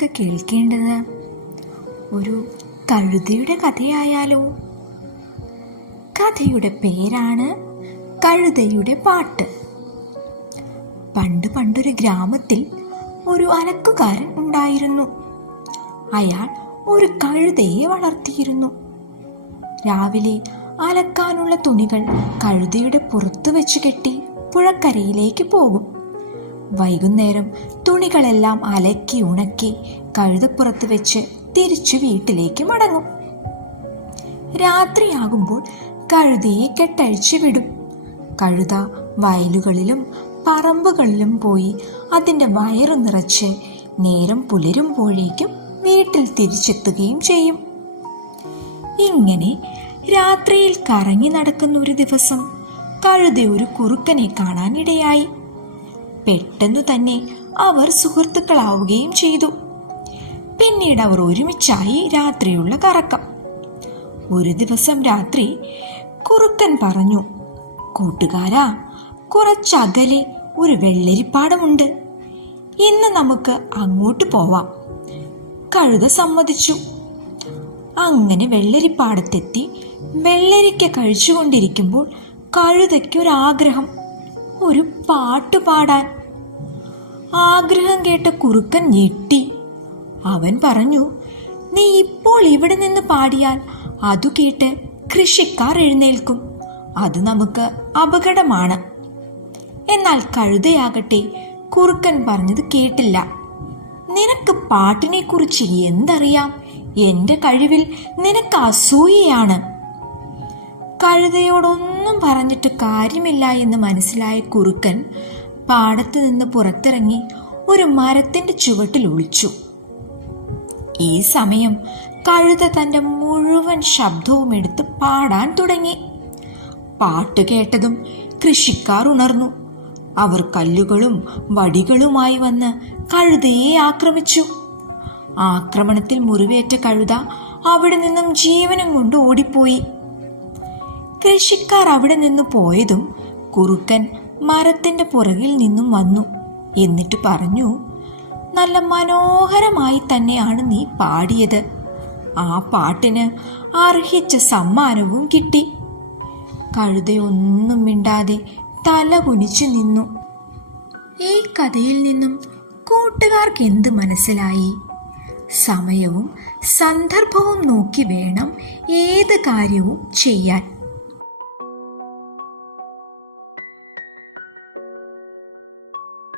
നിങ്ങൾക്ക് കേൾക്കേണ്ടത് ഒരു കഴുതയുടെ കഥയായാലോ? കഥയുടെ പേരാണ് കഴുതയുടെ പാട്ട്. പണ്ടൊരു ഗ്രാമത്തിൽ ഒരു അലക്കുകാരൻ ഉണ്ടായിരുന്നു. അയാൾ ഒരു കഴുതയെ വളർത്തിയിരുന്നു. രാവിലെ അലക്കാനുള്ള തുണികൾ കഴുതയുടെ പുറത്തു വെച്ച് കെട്ടി പുഴക്കരയിലേക്ക് പോകും. വൈകുന്നേരം തുണികളെല്ലാം അലക്കി ഉണക്കി കഴുതപ്പുറത്ത് വെച്ച് തിരിച്ചു വീട്ടിലേക്ക് മടങ്ങും. രാത്രിയാകുമ്പോൾ കഴുതയെ കെട്ടഴിച്ചു വിടും. കഴുത വയലുകളിലും പറമ്പുകളിലും പോയി അതിൻ്റെ വയറു നിറച്ച് നേരം പുലരുമ്പോഴേക്കും വീട്ടിൽ തിരിച്ചെത്തുകയും ചെയ്യും. ഇങ്ങനെ രാത്രിയിൽ കറങ്ങി നടക്കുന്ന ഒരു ദിവസം കഴുത ഒരു കുറുക്കനെ കാണാനിടയായി. പെട്ടെന്നു തന്നെ അവർ സുഹൃത്തുക്കളാവുകയും ചെയ്തു. പിന്നീട് അവർ ഒരുമിച്ചായി രാത്രിയുള്ള കറക്കം. ഒരു ദിവസം രാത്രി കുറുക്കൻ പറഞ്ഞു, കൂട്ടുകാരാ, കുറച്ചകലെ ഒരു വെള്ളരിപ്പാടമുണ്ട്. ഇന്ന് നമുക്ക് അങ്ങോട്ട് പോവാം. കഴുത സമ്മതിച്ചു. അങ്ങനെ വെള്ളരിപ്പാടത്തെത്തി വെള്ളരിക്ക കഴിച്ചുകൊണ്ടിരിക്കുമ്പോൾ കഴുതയ്ക്കൊരാഗ്രഹം, ഒരു പാട്ട് പാടാൻ. ആഗ്രഹം കേട്ട കുറുക്കൻ ഞെട്ടി. അവൻ പറഞ്ഞു, നീ ഇപ്പോൾ ഇവിടെ നിന്ന് പാടിയാൽ അതു കേട്ട് കൃഷിക്കാർ എഴുന്നേൽക്കും. അത് നമുക്ക് അപകടമാണ്. എന്നാൽ കഴുതയാകട്ടെ കുറുക്കൻ പറഞ്ഞത് കേട്ടില്ല. നിനക്ക് പാട്ടിനെ കുറിച്ച് എന്തറിയാം? എന്റെ കഴിവിൽ നിനക്ക് അസൂയയാണ്. കഴുതയോടൊന്നും പറഞ്ഞിട്ട് കാര്യമില്ല എന്ന് മനസ്സിലായ കുറുക്കൻ പാടത്ത് നിന്ന് പുറത്തിറങ്ങി ഒരു മരത്തിന്റെ ചുവട്ടിൽ ഒളിച്ചു. ഈ സമയം കഴുത തന്റെ മുഴുവൻ ശബ്ദവും എടുത്ത് പാടാൻ തുടങ്ങി. പാട്ട് കേട്ടതും കൃഷിക്കാർ ഉണർന്നു. അവർ കല്ലുകളും വടികളുമായി വന്ന് കഴുതയെ ആക്രമിച്ചു. ആക്രമണത്തിൽ മുറിവേറ്റ കഴുത അവിടെ നിന്നും ജീവനും കൊണ്ട് ഓടിപ്പോയി. കൃഷിക്കാർ അവിടെ നിന്ന് പോയതും കുറുക്കൻ മരത്തിന്റെ പുറകിൽ നിന്നും വന്നു. എന്നിട്ട് പറഞ്ഞു, നല്ല മനോഹരമായി തന്നെയാണ് നീ പാടിയത്. ആ പാട്ടിന് അർഹിച്ച സമ്മാനവും കിട്ടി. കഴുതയൊന്നും മിണ്ടാതെ തല കുനിച്ചു നിന്നു. ഈ കഥയിൽ നിന്നും കൂട്ടുകാർക്ക് എന്ത് മനസ്സിലായി? സമയവും സന്ദർഭവും നോക്കി വേണം ഏത് കാര്യവും ചെയ്യാൻ.